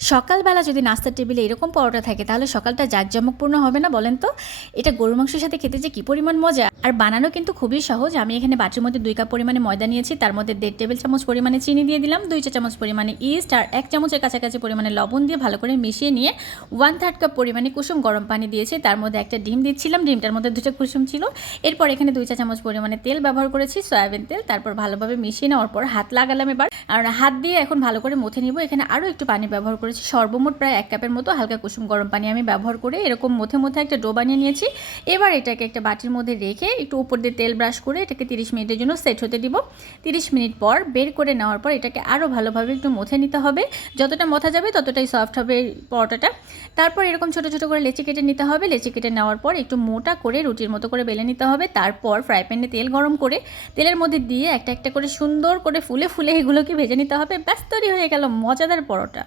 সকালবেলা যদি নাস্তার টেবিলে এরকম পরোটা থাকে তাহলে সকালটা জাঁকজমকপূর্ণ হবে না বলেন তো? এটা গরুর মাংসের সাথে খেতে যে কী পরিমাণ মজা! আর বানানো কিন্তু খুবই সহজ। আমি এখানে বাটির মধ্যে ২ কাপ পরিমাণে ময়দা নিয়েছি। তার মধ্যে ১.৫ টেবিল চামচ পরিমাণে চিনি দিয়ে দিলাম, ২ চা চামচ পরিমাণে ইস্ট আর ১ চামচের কাছাকাছি পরিমাণে লবণ দিয়ে ভালো করে মিশিয়ে নিয়ে 1/3 কাপ পরিমাণে কুসুম গরম পানি দিয়েছি। তার মধ্যে একটা ডিম দিচ্ছিলাম, ডিমটার মধ্যে ২টা কুসুম ছিল। এরপর এখানে ২ চা চামচ পরিমাণে তেল ব্যবহার করেছি, সয়াবিন তেল। তারপর ভালোভাবে মিশিয়ে নেওয়ার পর হাত লাগালাম এবার। আর হাত দিয়ে এখন ভালো করে মথে নিব। এখানে আরও একটু পানি ব্যবহার করেছি। সর্বমোট প্রায় 1 কাপের মতো হালকা কুসুম গরম পানি আমি ব্যবহার করে এরকম মথে একটা ডো বানিয়ে নিয়েছি। এবার এটাকে একটা বাটির মধ্যে রেখে একটু উপর দিয়ে তেল ব্রাশ করে এটাকে 30 মিনিটের জন্য সেট হতে দিব। 30 মিনিট পর বের করে নেওয়ার পর এটাকে আরও ভালোভাবে একটু মথে নিতে হবে। যতটা মথা যাবে ততটাই সফট হবে পরোটাটা। তারপর এরকম ছোট ছোট করে লেচি কেটে নিতে হবে। লেচি কেটে নেওয়ার পর একটু মোটা করে রুটির মতো করে বেলে নিতে হবে। তারপর ফ্রাই প্যানে তেল গরম করে তেলের মধ্যে দিয়ে একটা একটা করে সুন্দর করে ফুলে ফুলে এগুলোকে ভেজে নিতে হবে। ব্যাস তৈরি হয়ে গেল মজাদার পরোটা।